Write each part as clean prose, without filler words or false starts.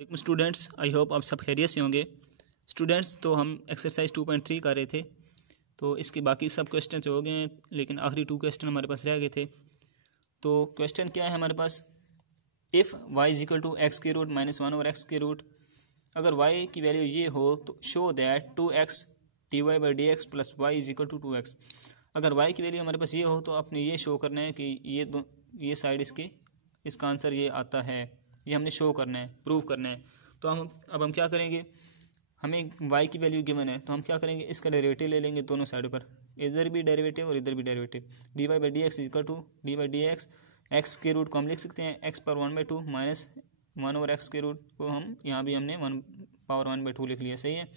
Students, I hope आप सब खैरियत से होंगे। स्टूडेंट्स, तो हम एक्सरसाइज 2.3 कर रहे थे, तो इसके बाकी सब क्वेश्चन तो हो गए हैं, लेकिन आखिरी 2 क्वेश्चन हमारे पास रह गए थे। तो क्वेश्चन क्या है हमारे पास, if y is equal to x के रूट माइनस 1 और एक्स के रूट, अगर y की वैल्यू ये हो तो show that 2x dy by d x plus y is equal to 2x। अगर y की वैल्यू हमारे पास ये हो तो आपने ये शो करना है कि ये साइड इसका आंसर ये आता है, ये हमने शो करना है, प्रूव करना है। तो हम क्या करेंगे, हमें y की वैल्यू गिवन है तो हम क्या करेंगे, इसका डेरिवेटिव ले लेंगे दोनों साइड पर, इधर भी डेरिवेटिव और इधर भी derivative. D y by d x equal to d by d x, x के रूट को हम लिख सकते हैं एक्स पर 1/2 माइनस 1 ओवर एक्स के रूट को हम यहाँ भी हमने 1 पावर 1/2 लिख लिया, सही है।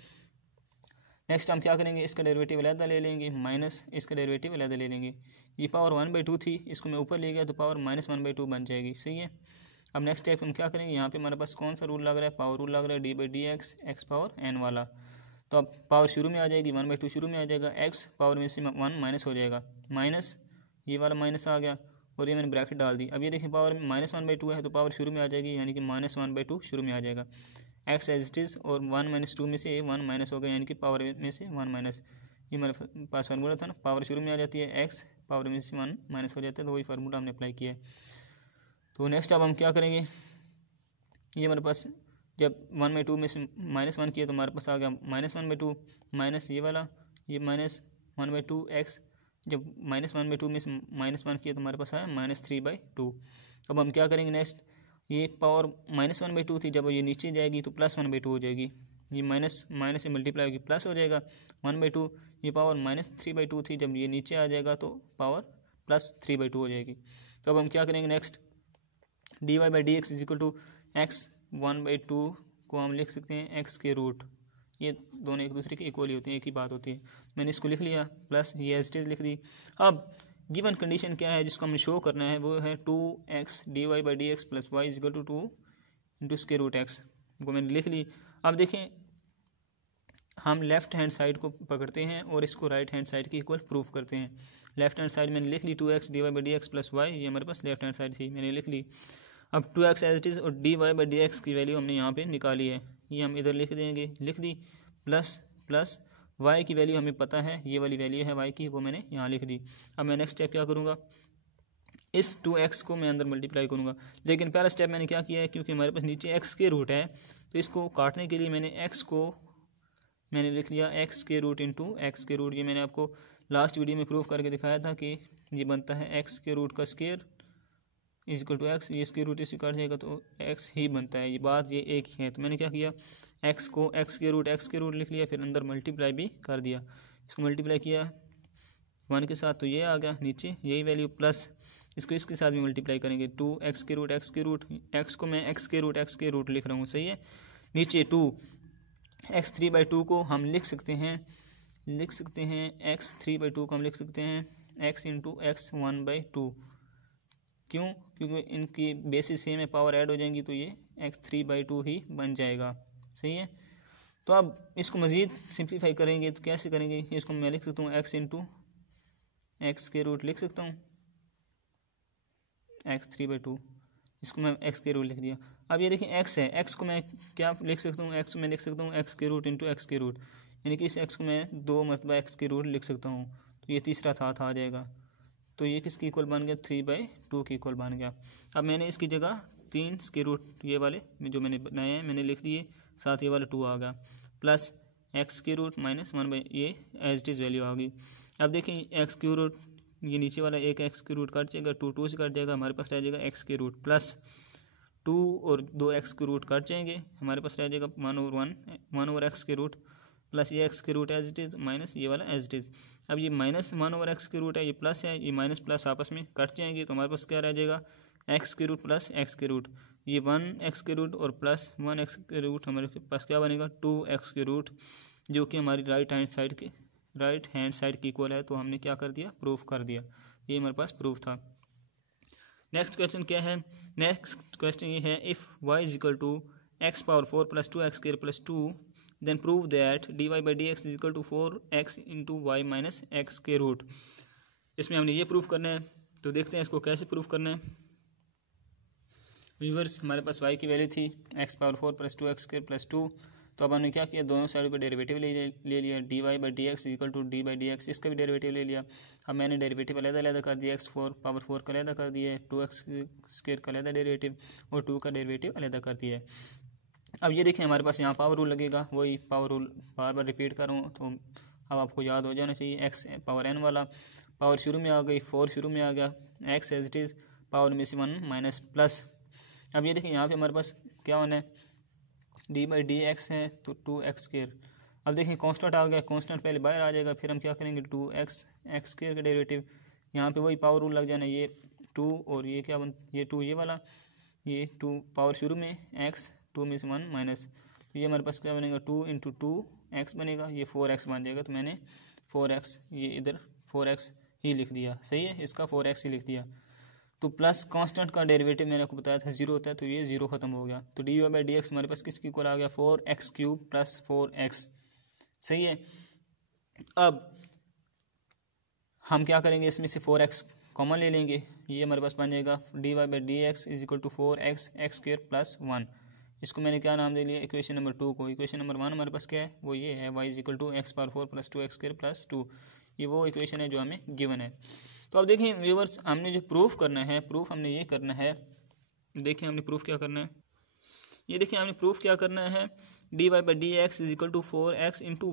नेक्स्ट हम क्या करेंगे, इसका डेरिवेटिव अलग ले लेंगे माइनस इसका डेरिवेटिव अलग ले लेंगे। ये पावर 1/2 थी, इसको मैं ऊपर ले गया तो पावर माइनस 1/2 बन जाएगी, सही है। अब नेक्स्ट स्टेप हम क्या करेंगे, यहाँ पे हमारे पास कौन सा रूल लग रहा है, पावर रूल लग रहा है, d by d x x power n वाला। तो अब पावर शुरू में आ जाएगी, 1/2 शुरू में आ जाएगा, एक्स पावर में से 1 माइनस हो जाएगा, माइनस ये वाला माइनस आ गया और ये मैंने ब्रैकेट डाल दी। अब ये देखिए पावर माइनस 1/2 है तो पावर शुरू में आ जाएगी, यानी कि माइनस 1/2 शुरू में आ जाएगा। एक्स एज इट इज़ और 1 - 2 में से 1 माइनस हो गया, यानी कि पावर में से 1 माइनस। ये हमारे पास फार्मूला था ना, पावर शुरू में आ जाती है, एक्स पावर में से 1 माइनस हो जाता है, तो वही फार्मूला हमने अप्लाई किया है। तो नेक्स्ट अब हम क्या करेंगे, ये हमारे पास जब 1/2 में से -1 किया तो हमारे पास आ गया -1/2 माइनस ये वाला, ये माइनस 1/2 एक्स, जब -1/2 में से -1 किया तो हमारे पास आया -3/2। अब हम क्या करेंगे नेक्स्ट, ये पावर -1/2 थी, जब ये नीचे जाएगी तो +1/2 हो जाएगी, ये माइनस से मल्टीप्लाई होगी प्लस हो जाएगा 1/2। ये पावर -3/2 थी, जब ये नीचे आ जाएगा तो पावर +3/2 हो जाएगी। तो अब हम क्या करेंगे next, d y by d x is equal to x 1/2 को हम लिख सकते हैं एक्स के रूट, ये दोनों एक दूसरे के इक्वल ही होती हैं, एक ही बात होती है। मैंने इसको लिख लिया, प्लस ये एज इट इज लिख दी। अब गिवन कंडीशन क्या है जिसको हमें शो करना है, वो है 2x d y by d x plus y is equal to 2 into square root x, वो मैंने लिख ली। अब देखें, हम लेफ्ट हैंड साइड को पकड़ते हैं और इसको राइट हैंड साइड की इक्वल प्रूफ करते हैं। लेफ्ट हैंड साइड मैंने लिख ली 2x d y by d x plus y, ये हमारे पास लेफ्ट हैंड साइड थी, मैंने लिख ली। अब 2x एज इट इज़ और d y by d x की वैल्यू हमने यहाँ पे निकाली है, ये हम इधर लिख देंगे, लिख दी, प्लस y की वैल्यू हमें पता है, ये वाली वैल्यू है y की, वो मैंने यहाँ लिख दी। अब मैं नेक्स्ट स्टेप क्या करूँगा, इस 2x को मैं अंदर मल्टीप्लाई करूँगा, लेकिन पहला स्टेप मैंने क्या किया है, क्योंकि हमारे पास नीचे x के रूट है तो इसको काटने के लिए मैंने x को मैंने लिख लिया x के रूट इंटू एक्स के रूट। ये मैंने आपको लास्ट वीडियो में प्रूफ करके दिखाया था कि ये बनता है x के रूट का square is equal to x, ये इसके रूट इससे काट जाएगा तो x ही बनता है, ये बात ये एक ही है। तो मैंने क्या किया, x को x के रूट लिख लिया, फिर अंदर मल्टीप्लाई भी कर दिया, इसको मल्टीप्लाई किया 1 के साथ तो ये आ गया नीचे यही वैल्यू, प्लस इसको इसके साथ भी मल्टीप्लाई करेंगे 2x के रूट x को मैं x के रूट लिख रहा हूँ, सही है। नीचे 2x 3/2 को हम लिख सकते हैं x 3/2 को हम लिख सकते हैं x इंटू एक्स 1/2, क्यों, क्योंकि इनकी बेसिस सेम है, पावर ऐड हो जाएंगी तो ये x 3/2 ही बन जाएगा, सही है। तो अब इसको मज़ीद सिंप्लीफाई करेंगे तो कैसे करेंगे, इसको मैं लिख सकता हूँ x इंटू एक्स के रूट लिख सकता हूँ x 3/2, इसको मैं x के रूट लिख दिया। अब ये देखिए x है, x को मैं क्या लिख सकता हूँ, x को मैं लिख सकता हूँ x के रूट इंटू एक्स के रूट, यानी कि इस x को मैं 2 मरतबा x के रूट लिख सकता हूँ, तो ये तीसरा था आ जाएगा, तो ये किसकी इक्वल बन गया, 3/2 की इक्वल बन गया। अब मैंने इसकी जगह 3 स्क्वायर रूट ये वाले जो मैंने बनाए हैं मैंने लिख दिए, साथ ये वाला 2 आ गया, प्लस एक्स के रूट माइनस 1 ये एज इट इज़ वैल्यू आ गई। अब देखें एक्स के रूट, ये नीचे वाला एक एक्स के रूट कट जाएगा, 2 से कट जाएगा, हमारे पास रह जाएगा एक्स के रूट, प्लस 2 और 2 एक्स के रूट कट जाएंगे, हमारे पास रह जाएगा 1 ओवर एक्स के रूट, प्लस ये एक्स के root as it is minus ये वाला एज इट इज़। अब ये -1 ओवर एक्स के रूट है, ये प्लस है, ये माइनस प्लस आपस में कट जाएंगे तो हमारे पास क्या रह जाएगा, एक्स के रूट प्लस एक्स के रूट, ये 1 एक्स के रूट और प्लस 1 एक्स के रूट, हमारे पास क्या बनेगा 2 एक्स के रूट, जो कि हमारी राइट हैंड साइड की इक्वल है। तो हमने क्या कर दिया, प्रूफ कर दिया, ये हमारे पास प्रूफ था। नेक्स्ट क्वेश्चन क्या है, नेक्स्ट क्वेश्चन ये है, if y is equal to x power 4 plus 2x square plus 2 then prove that d y by d x is equal to 4x into y minus x के root. इसमें हमने ये proof करना है, तो देखते हैं इसको कैसे प्रूफ करना है। व्यूअर्स हमारे पास y की वैल्यू थी x⁴ + 2x² + 2। तो अब हमने क्या किया, दोनों साइडों पे डेरिवेटिव ले लिया, dy/dx = d/dx, इसका भी डेरिवेटिव ले लिया। अब मैंने डेरिवेटिव अलग-अलग कर दिया, x⁴ का अलग कर दिया है, 2x² का अलग डेरिवेटिव और 2 का डेरिवेटिव अलग कर दिया है। अब ये देखें हमारे पास यहाँ पावर रूल लगेगा, वही पावर रूल बार बार रिपीट कर रहा हूँ, तो अब आपको याद हो जाना चाहिए। x⁴n वाला पावर शुरू में आ गई, 4 शुरू में आ गया, x as it is power में से 1 माइनस प्लस। अब ये देखें यहाँ पे हमारे पास क्या होना है, d/dx है तो 2x²। अब देखें कांस्टेंट आ गया, कांस्टेंट पहले बाहर आ जाएगा, फिर हम क्या करेंगे 2x² का डेरिवेटिव, यहाँ पे वही पावर रूल लग जाना, ये 2 और ये क्या ये 2 ये वाला, ये 2 पावर शुरू में x, 2 में से 1 माइनस, तो ये हमारे पास क्या बनेगा 2 × 2x बनेगा, ये 4x बन जाएगा। तो मैंने 4x ये इधर 4x ही लिख दिया, सही है, इसका 4x ही लिख दिया। तो प्लस कांस्टेंट का डेरिवेटिव मैंने आपको बताया था 0 होता है, तो ये 0 खत्म हो गया। तो dy/dx हमारे पास किसकी इक्वल आ गया 4x³ + 4x, सही है। अब हम क्या करेंगे, इसमें से 4x कॉमन ले लेंगे, ये हमारे पास बन जाएगा dy/dx = 4x x² + 1। इसको मैंने क्या नाम दे लिया, इक्वेशन नंबर 2 को। इक्वेशन नंबर 1 हमारे पास क्या है, वो ये है y = x⁴ + 2x² + 2, ये वो इक्वेशन है जो हमें गिवन है। तो अब देखें व्यूअर्स, हमने जो प्रूफ करना है, प्रूफ हमने ये करना है, देखें हमने प्रूफ क्या करना है, ये देखें हमने प्रूफ क्या करना है, dy/dx = 4x ×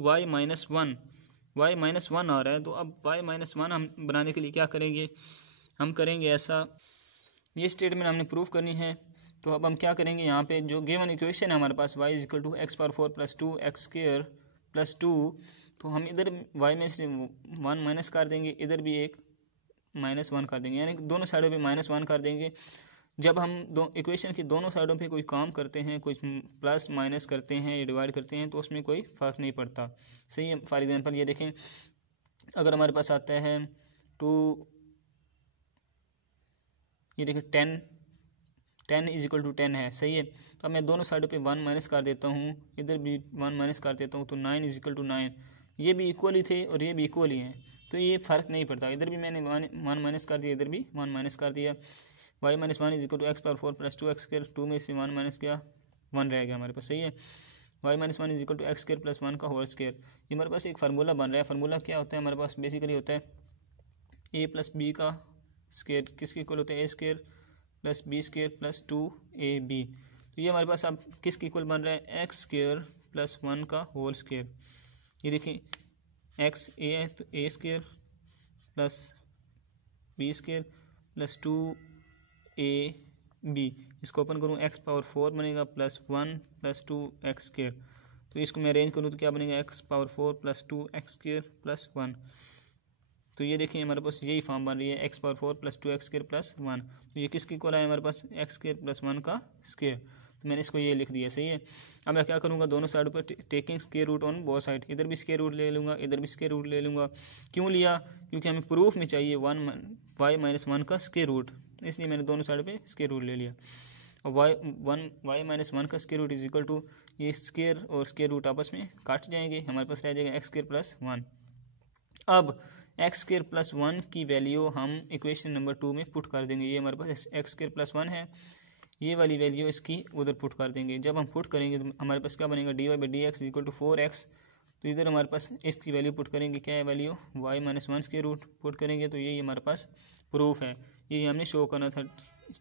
y-1 आ रहा है। तो अब y-1 हम बनाने के लिए क्या करेंगे, हम करेंगे ऐसा, ये स्टेटमेंट हमने प्रूफ करनी है। तो अब हम क्या करेंगे, यहाँ पे जो गिवन इक्वेशन है हमारे पास y = x⁴ + 2x² + 2, तो हम इधर y में से 1 माइनस कर देंगे, इधर भी एक -1 कर देंगे, यानी कि दोनों साइडों पे -1 कर देंगे। जब हम इक्वेशन की दोनों साइडों पे कोई काम करते हैं, कुछ प्लस माइनस करते हैं या डिवाइड करते हैं, तो उसमें कोई फ़र्क नहीं पड़ता, सही है। फॉर एग्जांपल ये देखें, अगर हमारे पास आता है 2, ये देखें 10 = 10 है, सही है। तो अब मैं दोनों साइडों पे 1 माइनस कर देता हूँ, इधर भी 1 माइनस कर देता हूँ, तो 9 = 9, ये भी इक्वल ही थे और ये भी इक्वल ही हैं, तो ये फ़र्क नहीं पड़ता। इधर भी मैंने 1 माइनस कर दिया, इधर भी 1 माइनस कर दिया। y-1 = x⁴ + 2x², 2 में से 1 माइनस किया, 1 रह गया हमारे पास, सही है। y-1 = x² + 1 का होल स्क्वायर, ये हमारे पास एक फार्मूला बन रहा है। फार्मूला क्या होता है हमारे पास, बेसिकली होता है a + b का स्क्वायर किसके इक्वल होता है, a² + b² + 2ab। तो ये हमारे पास अब किसके इक्वल बन रहा है, x² + 1 का होल स्क्वायर। ये देखिए x a है तो a² + b² + 2ab, इसको ओपन करूँ x⁴ बनेगा +1 + 2x², तो इसको मैं अरेंज करूँ तो क्या बनेगा x⁴ + 2x² + 1। तो ये देखिए हमारे पास यही फॉर्म बन रही है x⁴ + 2x² + 1। तो ये किसकी इक्वल है हमारे पास, x² + 1 का स्क्वायर। तो मैंने इसको ये लिख दिया, सही है। अब मैं क्या करूँगा, दोनों साइड पर taking square root on both side, इधर भी स्क्वायर रूट ले लूँगा, इधर भी स्क्वायर रूट ले लूँगा। क्यों लिया, क्योंकि हमें प्रूफ में चाहिए y-1 का स्क्वायर रूट, इसलिए मैंने दोनों साइड पे स्क्वायर रूट ले लिया। और y-1 का स्क्वायर रूट = ये स्क्वायर और स्क्वायर रूट आपस में काट जाएंगे, हमारे पास रह जाएगा x² + 1। अब x² + 1 की वैल्यू हम इक्वेशन नंबर 2 में पुट कर देंगे। ये हमारे पास x² + 1 है, ये वाली वैल्यू इसकी उधर पुट कर देंगे। जब हम पुट करेंगे तो हमारे पास क्या बनेगा, dy/dx = 4x, तो इधर हमारे पास इसकी वैल्यू पुट करेंगे, क्या है value, y-1 square root put करेंगे, तो यही हमारे पास प्रूफ है। ये हमने शो करना था,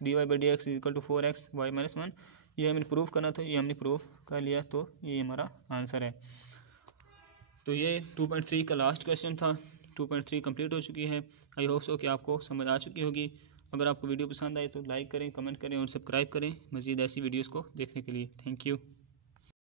dy/dx = 4x y-1, ये हमें प्रूफ करना था, ये हमने प्रूफ कर लिया, तो ये हमारा आंसर है। तो ये 2.3 का लास्ट क्वेश्चन था। 2.3 कंप्लीट हो चुकी है। आई होप सो कि आपको समझ आ चुकी होगी। अगर आपको वीडियो पसंद आए तो लाइक करें, कमेंट करें और सब्सक्राइब करें मज़ीद ऐसी वीडियोस को देखने के लिए। Thank you.